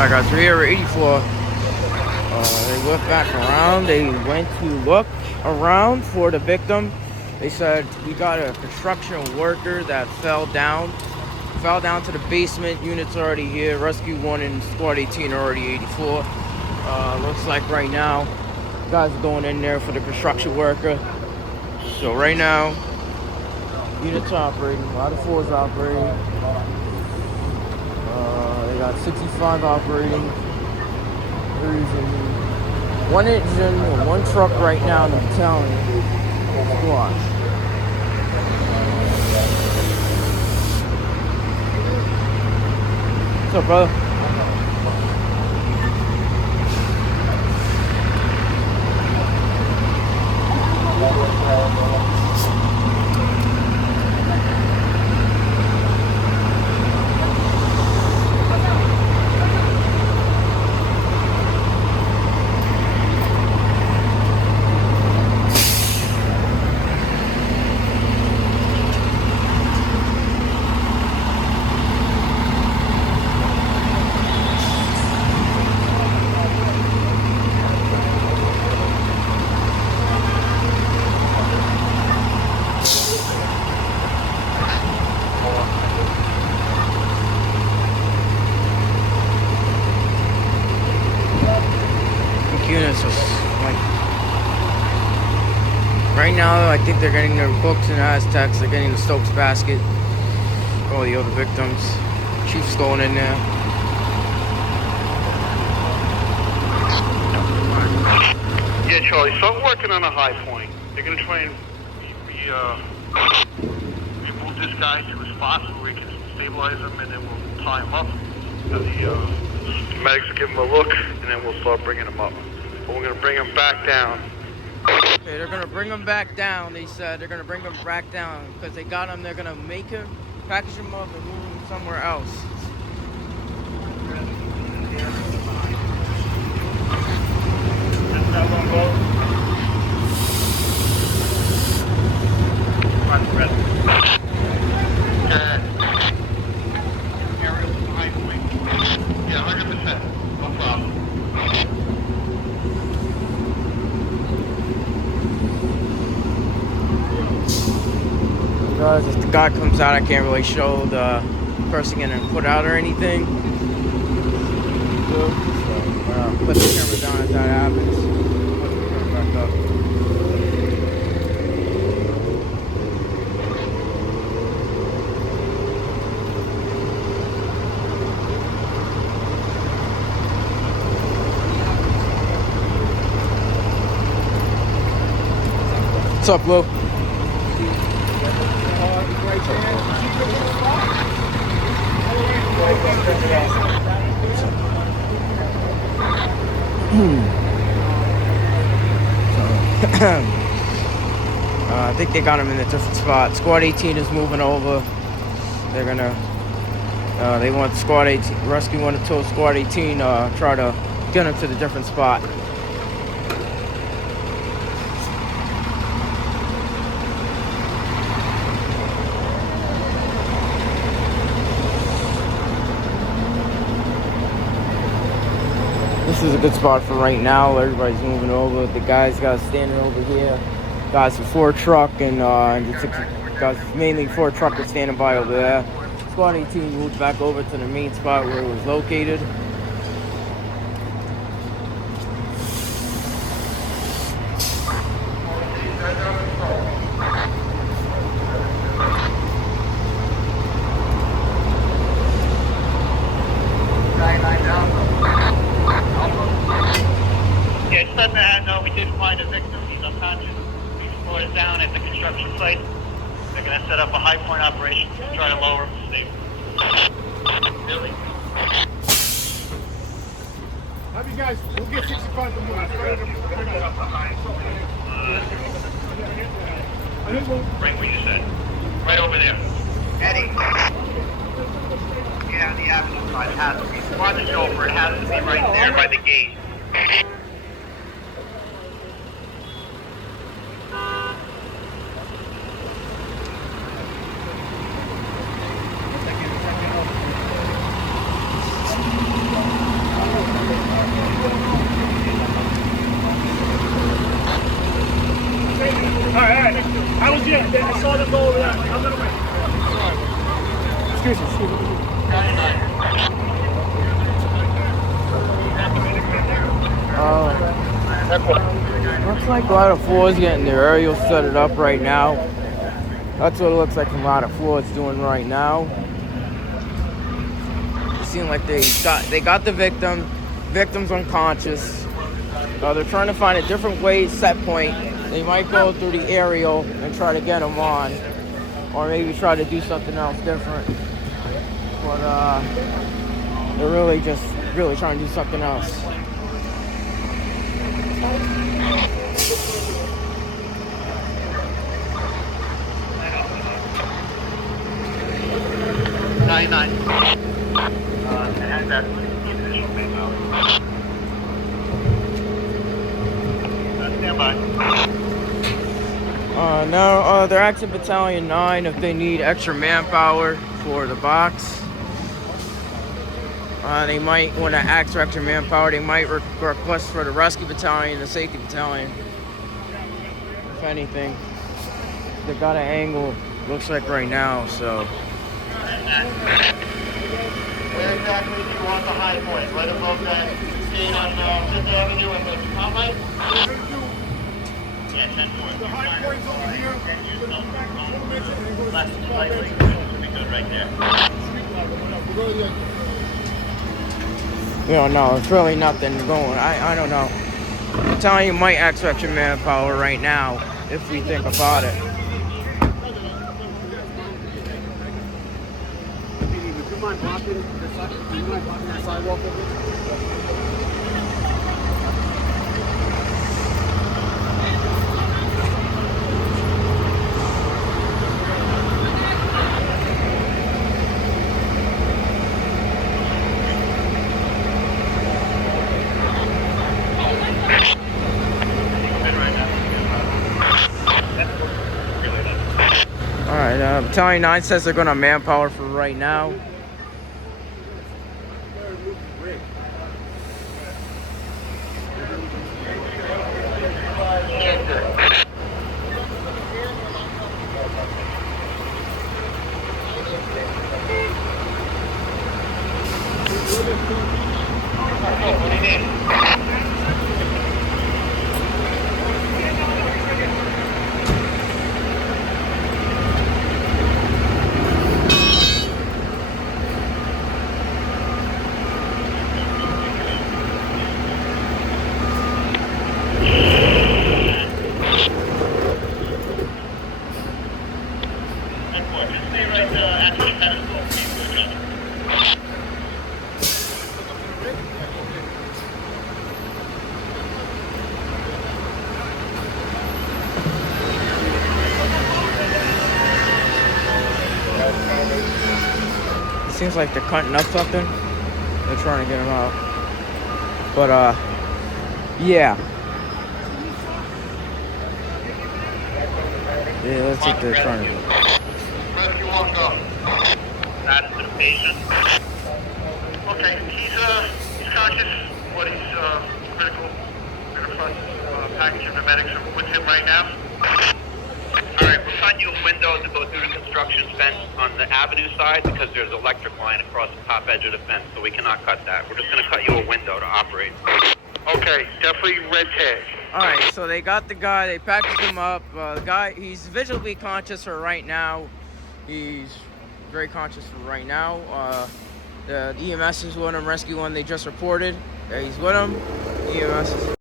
Alright guys, we're here at 84. They went back around. They went to look around for the victim. They said we got a construction worker that fell down to the basement. Units already here. Rescue 1 and Squad 18 are already 84. Looks like right now guys are going in there for the construction worker. So right now units are operating. A lot of 4s operating. They got 65 operating. There's one engine and one truck right now in the battalion squad. What's up, brother? Units like right now I think they're getting their books and Aztecs. They're getting the Stokes basket. All the other victims. Chief's going in there. Yeah, Charlie, start working on a high point. They're gonna try and move this guy to a spot where we can stabilize him, and then we'll tie him up. And the medics will give him a look, and then we'll start bringing him up. But we're gonna bring him back down. Okay, they're gonna bring him back down. They said they're gonna bring him back down because they got him. They're gonna make him, package him up, and move him somewhere else. Yeah, 100%. No problem. Guys, if the guy comes out, I can't really show the person getting put out or anything. So, put the camera down if that happens. Put the camera back up. What's up, Lou? I think they got him in a different spot. Squad 18 is moving over. They're gonna, they want Squad 18, Rescue 1 until Squad 18 try to get him to the different spot. This is a good spot for right now. Everybody's moving over. The guys got standing over here. Guys with 4 truck and the 6 guys, mainly 4 truck are standing by over there. Squad 18 moved back over to the main spot where it was located. Yeah, just let me know we did find a victim. He's unconscious. He's brought it down at the construction site. They're going to set up a high point operation to try to lower him to safety. Really? Love you guys. We'll get 65 to move. Right where you said. Right over there. Eddie. Yeah, the avenue side has to be. By the chauffeur, it has to be right there by the gate. Excuse me. Looks like a lot of floors getting their aerial set it up right now. That's what it looks like a lot of floors doing right now. It seems like they got the victim's unconscious. They're trying to find a different way set point. They might go through the aerial and try to get him on, or maybe try to do something else different. But they're really trying to do something else. Stand by. Now they're asking Battalion 9 if they need extra manpower for the box. They might want to ask for extra manpower. They might request for the rescue battalion, the safety battalion. If anything, they got an angle. Looks like right now. So. Where exactly do you want the high point? Right above that gate on Fifth Avenue and the top light? Yeah, 10-4. The high point's over here. Left slightly. Should be good right there. We don't know. It's really nothing going. I don't know. Battalion might ask for extra manpower right now if we think about it. Do you mind blocking that sidewalk over there? Alright, Battalion 9 says they're going to manpower for right now. What do you need? It seems like they're cutting up something. They're trying to get him out. But, yeah. Yeah, let's see if they're trying to. Rescue walk up. That's the patient. Okay, he's conscious. What he's critical. We're gonna put package of the medics with him right now. All right, we'll find you a window to go through the construction fence on the avenue side because there's electric line across the top edge of the fence, so we cannot cut that. We're just gonna cut you a window to operate. Okay, definitely red tag. Alright, so they got the guy, they packaged him up. The guy, he's visually conscious for right now. He's very conscious for right now. The EMS is with him, rescue one they just reported. He's with him. EMS is